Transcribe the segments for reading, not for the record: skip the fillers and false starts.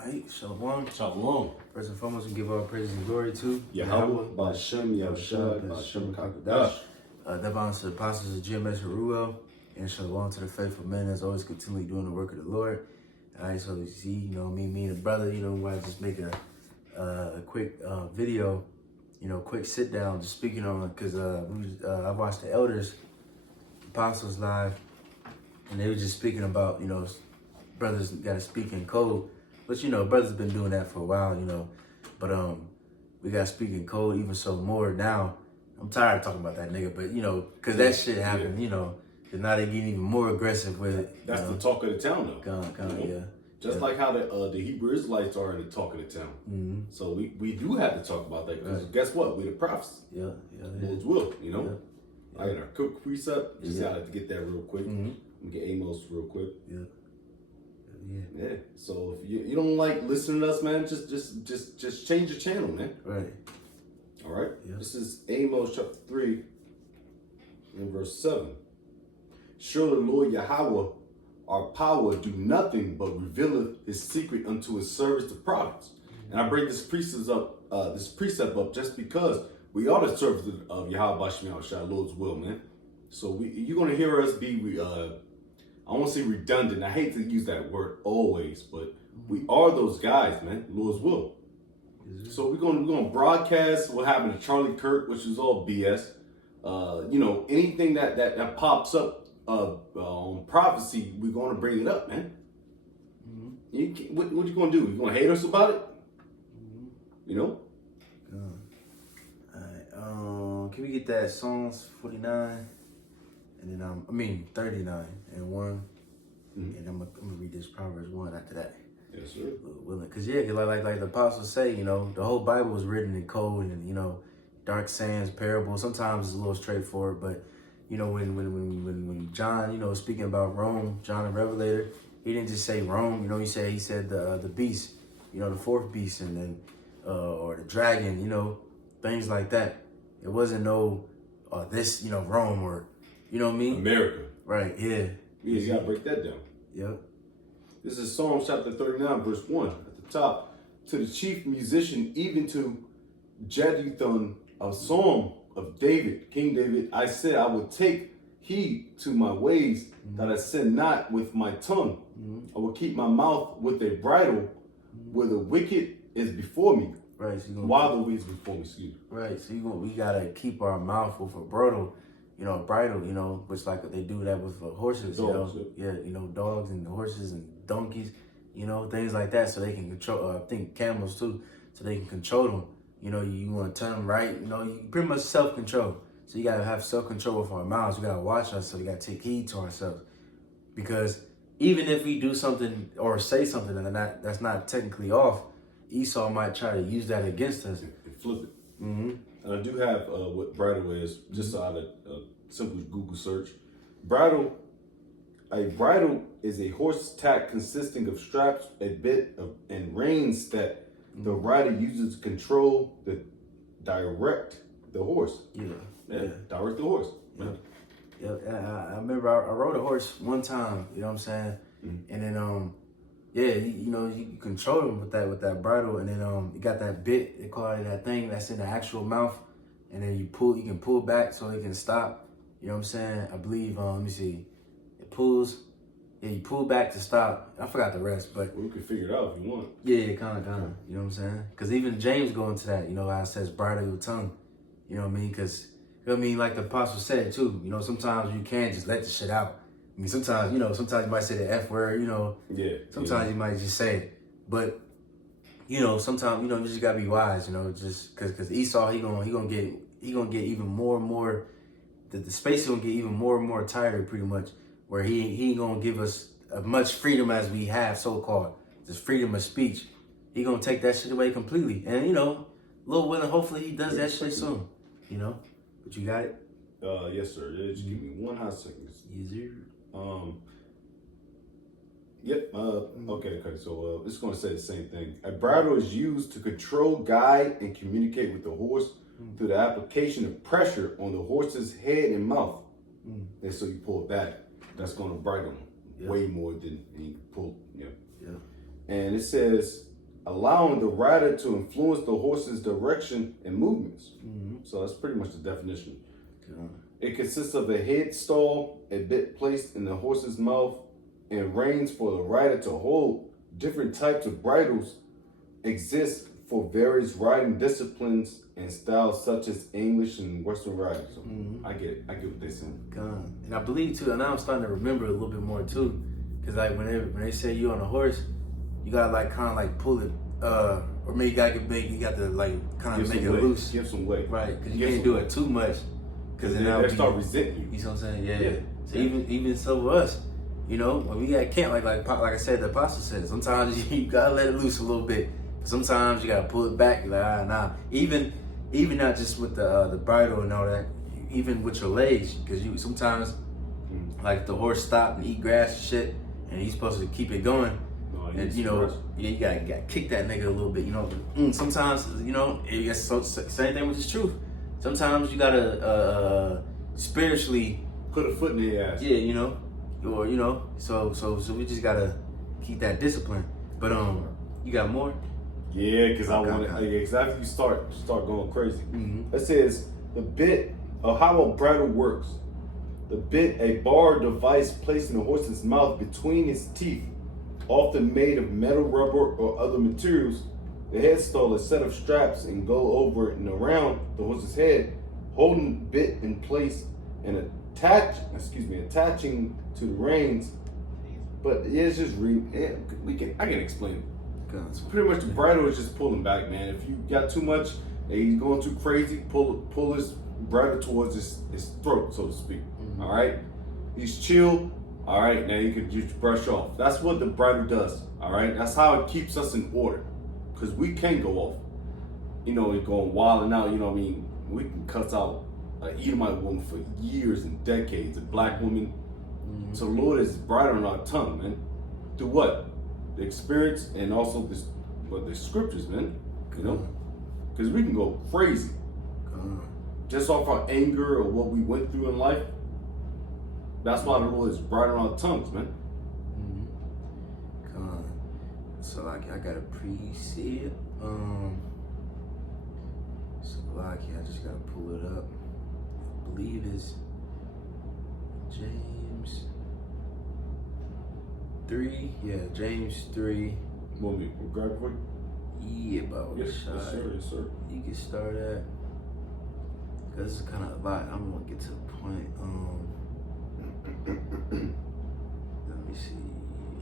Alright, Shalom. Shalom. First and foremost, we give all praise and glory to Yahweh, Ba'Shem, Yahushua, Ba'Shem, Kakadash. That bonds to the apostles of GMS Haruel, and Shalom to the faithful men that's always continually doing the work of the Lord. Alright, so you see, me and the brother, why just make a quick video, quick sit down, just speaking on it, because I watched the Elders Apostles live, and they were just speaking about, brothers got to speak in code. But, brothers been doing that for a while, But we got to speak in code even so more now. I'm tired of talking about that nigga, but, because that shit happened, because now they getting even more aggressive with it. That's the talk of the town, though. Yeah. Just like how the Hebrew Israelites are the talk of the town. Mm-hmm. So we do have to talk about that, because guess what? We're the prophets. Yeah. Lord's will, I got our quick precept. Just gotta get that real quick. Mm-hmm. We get Amos real quick. Yeah. So if you don't like listening to us, man, just change the channel, man. Right. All right. Yeah. This is Amos chapter 3 and verse 7. Surely Lord Yahweh, our power, do nothing but revealeth his secret unto his servants the prophets. And I bring this precept up just because we are the servants of Yahweh Ba'Shem Yahushua, Lord's will, man. So you're gonna hear us be I won't say redundant. I hate to use that word always, but we are those guys, man. Lord's will. So we're gonna broadcast what happened to Charlie Kirk, which is all BS. Anything that pops up on prophecy, we're gonna bring it up, man. Mm-hmm. What you gonna do? You gonna hate us about it? Mm-hmm. All right. Can we get that Psalms 49? And then 39 and 1, and I'm gonna read this Proverbs 1 after that. Yes, sir. Willing, cause like the apostles say, the whole Bible was written in code and dark sayings, parables. Sometimes it's a little straightforward, but when John, speaking about Rome, John the Revelator, he didn't just say Rome. He said the beast, the fourth beast, and then or the dragon, things like that. It wasn't this, Rome or. You know what I mean? America. Right, yeah. You gotta break that down. Yep. This is Psalms chapter 39, verse 1. At the top, to the chief musician, even to Jeduthun, a psalm of David, King David, I said, I will take heed to my ways, that I sin not with my tongue. I will keep my mouth with a bridle, where the wicked is before me. Right. So while the wicked is before me, excuse me. Right. So we gotta keep our mouth with a bridle. Bridle, which like they do that with horses, dogs, dogs and horses and donkeys, things like that, so they can control, I think camels too, so they can control them. You want to turn them right, you pretty much self-control. So you got to have self-control with our mouths. We got to watch ourselves. We got to take heed to ourselves. Because even if we do something or say something that's not technically off, Esau might try to use that against us. And flip it. Mm-hmm. And I do have what bridle is, just out of simple Google search. A bridle is a horse tack consisting of straps, a bit and reins that the rider uses to control direct the horse. Direct the horse. Yeah. I remember I rode a horse one time, you know what I'm saying? Mm-hmm. And then you control them with that bridle, and then you got that bit, they call it that thing that's in the actual mouth, and then you can pull back so it can stop. You know what I'm saying? I believe let me see. It pulls, you pull back to stop. I forgot the rest, but we can figure it out if you want. Yeah, kind of. You know what I'm saying? Because even James go into that, how it says bridle your tongue. You know what I mean? Because like the apostle said too, sometimes you can't just let the shit out. I mean, sometimes you might say the F word, Sometimes you might just say it. But, sometimes, you just gotta be wise, just cause Esau, he gonna get even more and more, the space is gonna get even more and more tighter pretty much, where he ain't gonna give us as much freedom as we have, so-called, this freedom of speech. He gonna take that shit away completely. And, Lord willing, hopefully he does that shit soon, But you got it? Yes, sir. Just give me 1 hot second. Easier. Okay. So it's going to say the same thing. A bridle is used to control, guide, and communicate with the horse through the application of pressure on the horse's head and mouth. And so you pull it back. That's going to bridle him way more than you pull. And it says allowing the rider to influence the horse's direction and movements. Mm-hmm. So that's pretty much the definition. God. It consists of a head stall, a bit placed in the horse's mouth, and reins for the rider to hold. Different types of bridles exist for various riding disciplines and styles such as English and Western riding. So I get it. I get what they're saying. God. And I believe too, and now I'm starting to remember a little bit more too. Cause like when they say you on a horse, you gotta like kind of like pull it, or maybe you got to like kind of make it loose. Give some weight. Right, cause you can't do it too much. Cause then they start resenting you. You know what I'm saying? Yeah. So even so with us, you know, when we got camp, like I said, the apostle said, sometimes you gotta let it loose a little bit. Sometimes you gotta pull it back. You're like, nah. Even not just with the bridle and all that, even with your legs, because you sometimes like the horse stop and eat grass and shit, and he's supposed to keep it going. And you know, you gotta kick that nigga a little bit. You know, sometimes you know, same thing with the truth. Sometimes you gotta spiritually put a foot in the ass. Yeah, you know, or you know, so we just gotta keep that discipline. But you got more? Yeah, because I want okay. to exactly. You start going crazy. Mm-hmm. It says the bit of how a bridle works. The bit, a bar device placed in the horse's mouth between his teeth, often made of metal, rubber, or other materials. The headstall is a set of straps and go over and around the horse's head, holding the bit in place and attaching to the reins. But yeah, it's just I can explain it. So pretty much the bridle is just pulling back, man. If you got too much and he's going too crazy, pull his bridle towards his throat, so to speak. Mm-hmm. All right, he's chill. All right, now you can just brush off. That's what the bridle does. All right, that's how it keeps us in order, because we can go off. You know, it's going wild and out. You know what I mean? We can cuss out an Edomite woman for years and decades, a black woman. Mm-hmm. So the Lord is bridle on our tongue, man. Through what? The experience and also the scriptures, man. You know, because we can go crazy just off our anger or what we went through in life. That's why the Lord is bridle on our tongues, man. Mm-hmm. So I got a precept. So I just gotta pull it up. I believe it's James 3. Yeah, James 3. Want me to grab it for you? Yeah, about yes, sir. You can start at, because this is kind of a lot. I'm gonna get to the point. Let me see.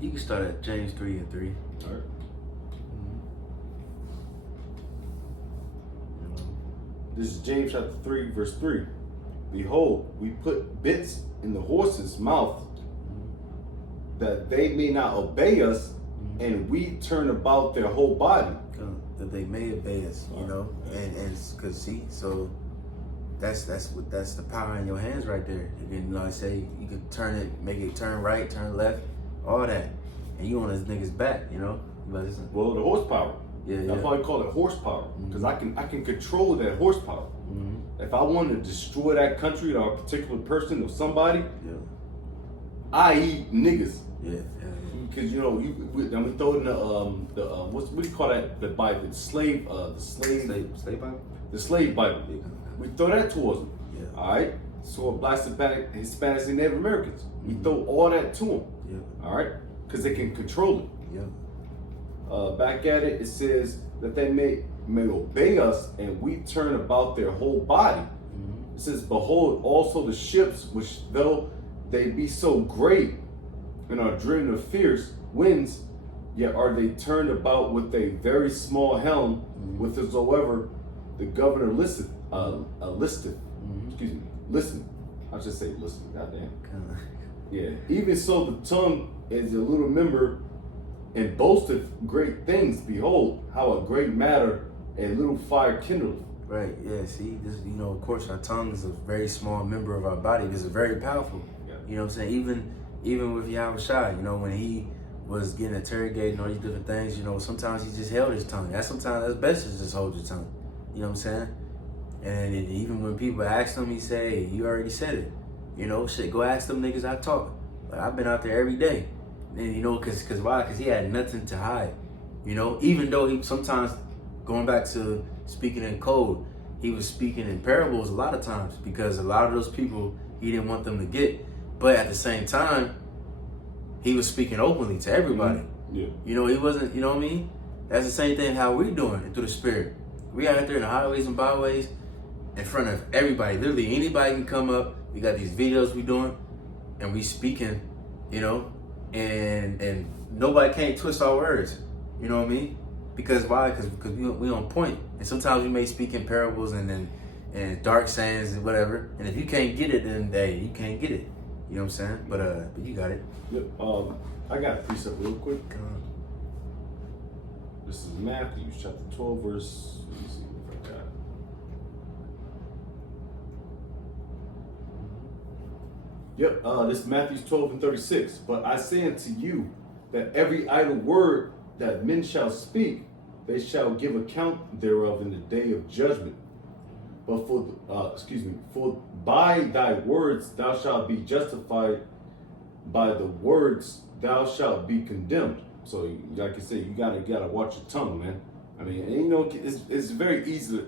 You can start at James 3 and 3. All right. This is James chapter 3, verse 3. Behold, we put bits in the horse's mouth that they may not obey us, and we turn about their whole body. That they may obey us, you know, and because see, so that's the power in your hands right there. You can, you know, say you could turn it, make it turn right, turn left, all that, and you on this nigga's back, you know. Well, the horsepower. Yeah, that's why I call it horsepower, because I can control that horsepower. Mm-hmm. If I want to destroy that country or a particular person or somebody, i.e. niggas. Yeah. Because you know, we throw it in the what do you call that? The Bible, the slave Bible. The slave Bible. Yeah. We throw that towards them. Yeah. All right. So Blacks, Hispanics, and Native Americans. We throw all that to them. Yeah. All right. Because they can control it. Yeah. Back at it, it says that they may obey us, and we turn about their whole body. Mm-hmm. It says, behold, also the ships, which though they be so great and are driven of fierce winds, yet are they turned about with a very small helm, whithersoever the governor listeth. Excuse me, listen. I should say listen. Goddamn. Yeah. Even so, the tongue is a little member, and boasteth great things. Behold, how a great matter a little fire kindleth. Right. Yeah. See, this, you know, of course, our tongue is a very small member of our body. This is very powerful. Yeah. You know what I'm saying? Even with Yahweh Shai, you know, when he was getting interrogated and all these different things, you know, sometimes he just held his tongue. That's best to just hold your tongue. You know what I'm saying? And even when people ask him, he say, hey, you already said it. You know, shit, go ask them niggas I talk. Like, I've been out there every day. And, you know, cause why? Cause he had nothing to hide. You know, even though he sometimes, going back to speaking in code, he was speaking in parables a lot of times because a lot of those people he didn't want them to get. But at the same time, he was speaking openly to everybody. Yeah. You know, he wasn't, you know what I mean? That's the same thing how we're doing it through the Spirit. We out there in the highways and byways in front of everybody. Literally anybody can come up. We got these videos we doing and we speaking, you know, and nobody can't twist our words. You know what I mean? Because why? Because we on point. And sometimes we may speak in parables and dark sayings and whatever. And if you can't get it, then hey, you can't get it. You know what I'm saying? But you got it. Yep. I got a precept real quick. This is Matthew chapter 12, verse. Let me see if I got it. Yep. This is Matthew 12 and 36. But I say unto you that every idle word that men shall speak, they shall give account thereof in the day of judgment. But for by thy words thou shalt be justified, by the words thou shalt be condemned. So, like I said, you gotta watch your tongue, man. I mean, and, you know, it's very easy to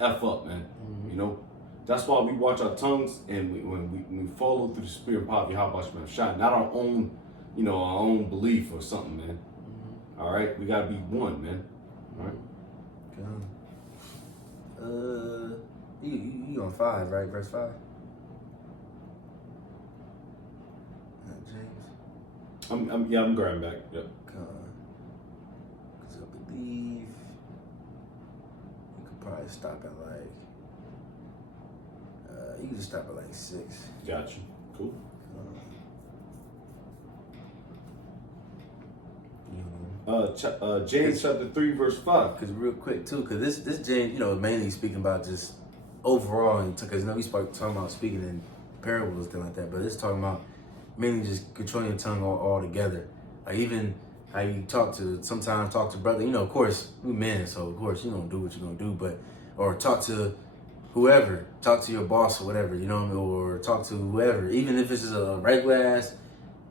f up, man. Mm-hmm. You know, that's why we watch our tongues and when we follow through the Spirit and power of Yahweh Shai, not our own, you know, our own belief or something, man. Mm-hmm. All right, we gotta be one, man. All right. You on 5, right? Verse 5. James. I'm grabbing back. Yep. Because I believe you could probably stop at like. You can just stop at like 6. Got you. Cool. James chapter 3 verse 5. Because real quick too, because this James, you know, mainly speaking about just overall, because you know we talking about speaking in parables and things like that, but it's talking about mainly just controlling your tongue all together. Like even how you sometimes talk to brother, you know, of course we men, so of course you don't do what you're gonna do, but or talk to whoever, talk to your boss or whatever, you know, or talk to whoever, even if it's just a regular ass,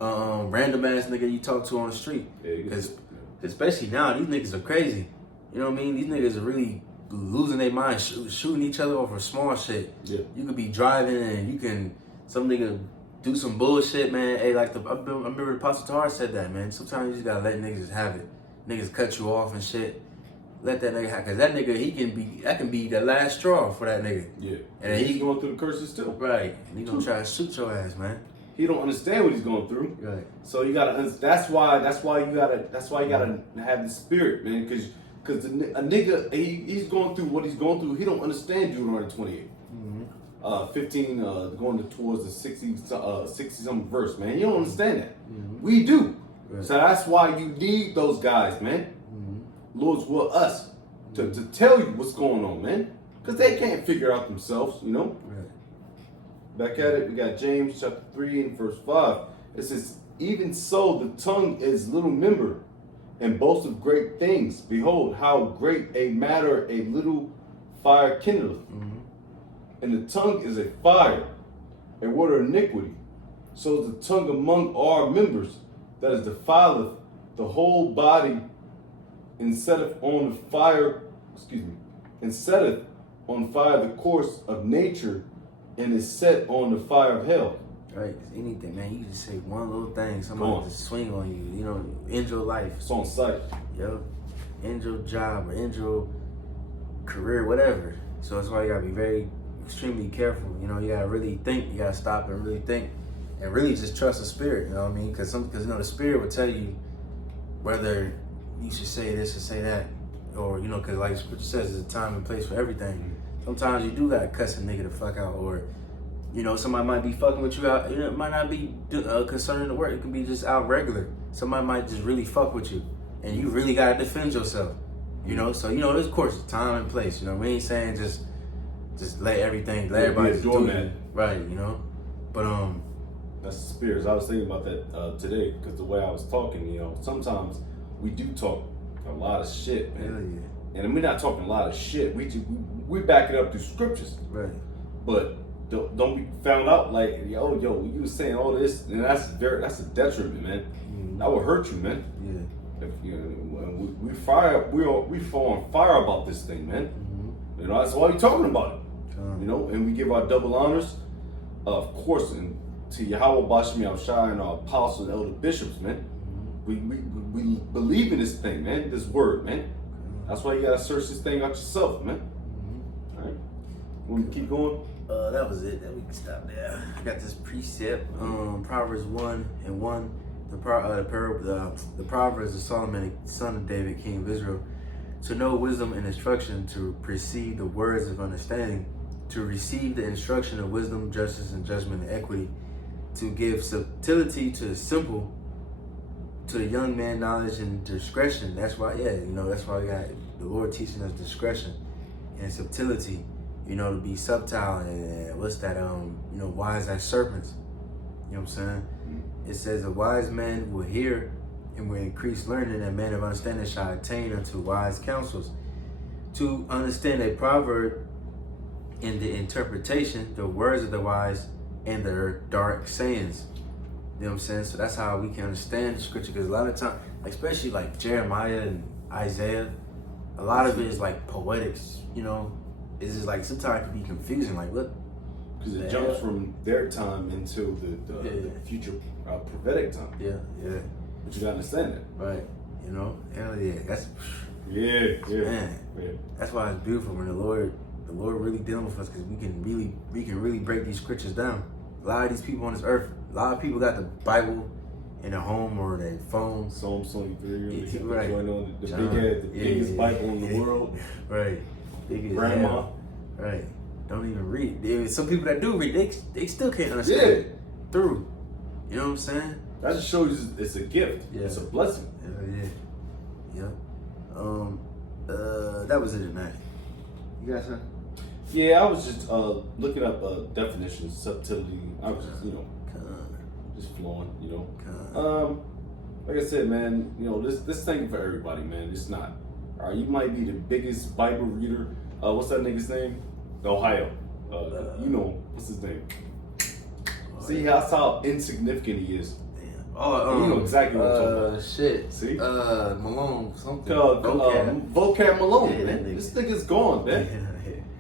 random ass nigga you talk to on the street, because. Especially now, these niggas are crazy. You know what I mean? These niggas are really losing their mind, shooting each other over small shit. Yeah. You could be driving and some nigga do some bullshit, man. Hey, like I remember the Apostle Tar said that, man. Sometimes you just gotta let niggas have it. Niggas cut you off and shit. Let that nigga have, cause that nigga, that can be the last straw for that nigga. Yeah. And he's going through the curses too. Right. And he gonna try to shoot your ass, man. He don't understand what he's going through. Right. So you gotta. That's why you gotta have the spirit, man. Because a nigga, he's going through what he's going through. He don't understand Deuteronomy 28, 15, going towards the 60 something verse, man. You don't understand that. Mm-hmm. We do. Right. So that's why you need those guys, man. Mm-hmm. Lord's will us to tell you what's going on, man. Because they can't figure out themselves, you know. Right. Back at it, we got James chapter 3 and verse 5. It says, even so the tongue is little member, and boasts of great things. Behold, how great a matter a little fire kindleth. Mm-hmm. And the tongue is a fire, a word of iniquity. So is the tongue among our members, that is defileth the whole body, and setteth on fire the course of nature, and is set on the fire of hell. Right, anything, man. You just say one little thing, somebody just swing on you. You know, end your life. It's on sight. Yep. End your job or end your career, whatever. So that's why you gotta be very, extremely careful. You know, you gotta really think. You gotta stop and really think, and really just trust the spirit. You know what I mean? Because you know the spirit will tell you whether you should say this or say that, or you know, because like Scripture says, there's a time and place for everything. Sometimes you do gotta cuss a nigga the fuck out, or you know, somebody might be fucking with you out. You know, it might not be concerning the work. It can be just out regular. Somebody might just really fuck with you, and you really gotta defend yourself. You know, so you know, there's of course time and place. You know, we ain't saying just let everybody do it. Right? You know, but that's the spirits. I was thinking about that today because the way I was talking, you know, sometimes we do talk a lot of shit, man. Hell yeah. And we're not talking a lot of shit. We back it up through scriptures. Right. But don't be found out like, yo, you was saying all this, and that's a detriment, man. Mm-hmm. That would hurt you, man. Yeah. If and we fall on fire about this thing, man. Mm-hmm. You know, that's why we're talking about it. You know, and we give our double honors, of course, and to Yahweh Bashmi Al-Shai and our apostles and elder bishops, man. We believe in this thing, man, this word, man. That's why you gotta search this thing out yourself, man. All right, want to keep going? That was it. That we can stop there. I got this precept, Proverbs 1:1. The Proverbs of Solomon, son of David, king of Israel, to know wisdom and instruction, to perceive the words of understanding, to receive the instruction of wisdom, justice, and judgment and equity, to give subtlety to the simple, to the young man knowledge and discretion. That's why, that's why we got the Lord teaching us discretion and subtlety, to be subtle and wise as serpents. You know what I'm saying? It says a wise man will hear and will increase learning, and man of understanding shall attain unto wise counsels. To understand a proverb in the interpretation, the words of the wise and their dark sayings. You know what I'm saying? So that's how we can understand the scripture, because a lot of times, especially like Jeremiah and Isaiah, a lot of it is like poetics, It's just like sometimes it can be confusing. Like, look. Because it jumps from their time into the future prophetic time. Yeah. But you gotta understand that. Right. Hell yeah. That's man. Yeah. That's why it's beautiful when the Lord really dealing with us, because we can really break these scriptures down. A lot of these people on this earth, a lot of people got the Bible in their home or their phone. Psalm 23, right. The biggest Bible in the world. Right. Grandma. Hell. Right. Don't even read. Some people that do read, they still can't understand it through. You know what I'm saying? That just shows you it's a gift. Yeah. It's a blessing. Yeah. That was it tonight. You got something? Yeah, I was just looking up definitions, subtlety. I was just, just flowing, Like I said, man, this thing for everybody, man. It's not. All right, you might be the biggest Bible reader. What's that nigga's name? Ohio. What's his name? See, that's how insignificant he is. Oh, you know exactly what I'm talking about. Shit. See? Malone, something. Vocab Malone, yeah, man. This nigga's gone, man. Yeah.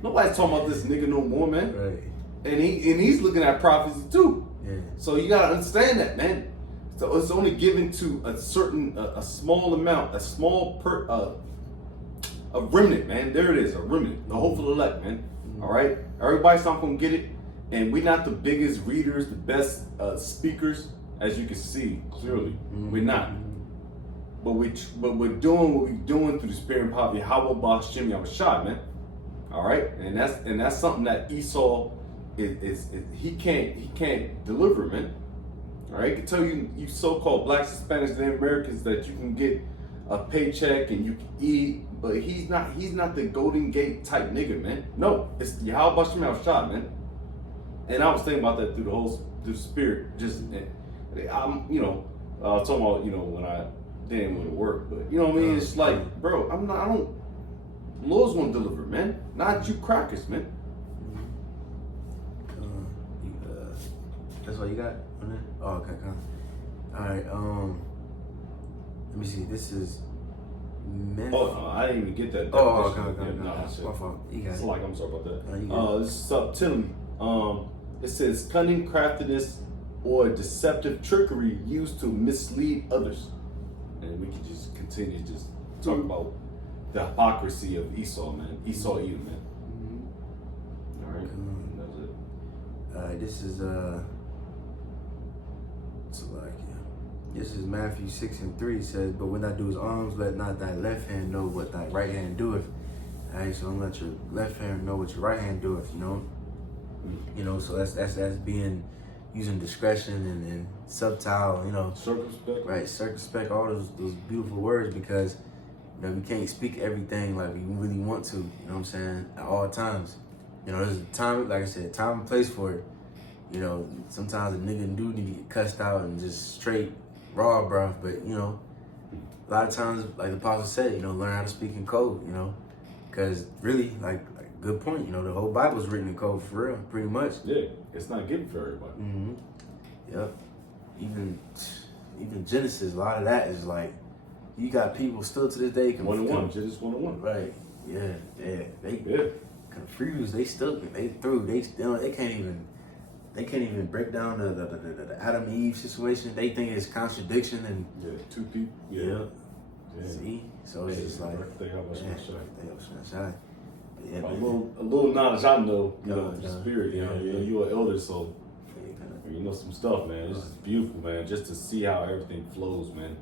Nobody's talking about this nigga no more, man. Right. And he's looking at prophecy too. Yeah. So you gotta understand that, man. So it's only given to a certain, a small amount, a small a remnant, man. There it is, a remnant, the hopeful elect, man. All right, everybody's not gonna get it, and we're not the biggest readers, the best speakers, as you can see clearly. We're not, but we're doing what we're doing through the spirit and power of Yahweh Boss Jimmy Abashad, man. All right, and that's something that Esau is he can't deliver, man. All right, I can tell you so-called blacks, Hispanics, and Americans that you can get a paycheck and you can eat, but he's not the Golden Gate type nigga, man. No, it's Yahweh Bashim Al-Shad, man. And I was thinking about that through the spirit. Just I'm talking about when I didn't want to work, but you know what I mean. It's like, bro, the Lord's gonna deliver, man. Not you crackers, man. That's all you got on that? Oh, okay, come. All right. Let me see. This is. I didn't even get that. Oh, okay. My fault. You got it. Like, I'm sorry about that. Oh, this is subtlety. It says cunning, craftiness, or deceptive trickery used to mislead others. And we can just continue to just talk about the hypocrisy of Esau, man. Esau Edom, man. All right. That was it. All right. This is This is Matthew 6:3. It says, "But when thou doest alms, let not thy left hand know what thy right hand doeth." All right, so don't let your left hand know what your right hand doeth. So that's being using discretion and subtle. Circumspect. Right, circumspect. All those beautiful words, because we can't speak everything like we really want to. You know what I'm saying? At all times. There's a time, like I said, time and place for it. Sometimes a nigga do need to get cussed out and just straight raw, bruh. But a lot of times, like the apostle said, learn how to speak in code. Because really, like good point. The whole Bible is written in code for real, pretty much. Yeah, it's not given for everybody. Yep. Even Genesis, a lot of that is like you got people still to this day. 1-1, just 1-1. Right. Yeah. They Yeah. confused. They still, they through. They can't even break down the Adam and Eve situation. They think it's contradiction and Yeah, 2 people. yeah. Yeah. See, so it's just like they have us shine. Yeah, a little knowledge I know, you know, the Yeah. spirit. You know, Yeah. you're an elder, so you know some stuff, man. This is beautiful, man. Just to see how everything flows, man.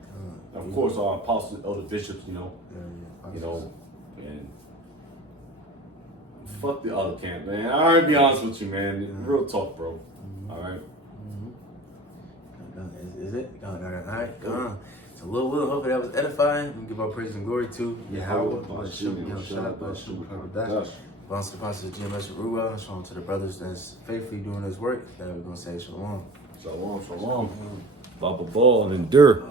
Of course, our apostles, elder bishops, you know, and fuck the other camp, man. All right, be honest with you, man. Real talk, bro. All right. Is it? All right. So, Lil Will, hopefully that was edifying. We give our praise and glory to Yahweh. Bounce to the Pastor GMS Rua. Shalom to the brothers that's faithfully doing this work. That we're going to say shalom. Shalom. Baba Ball and endure.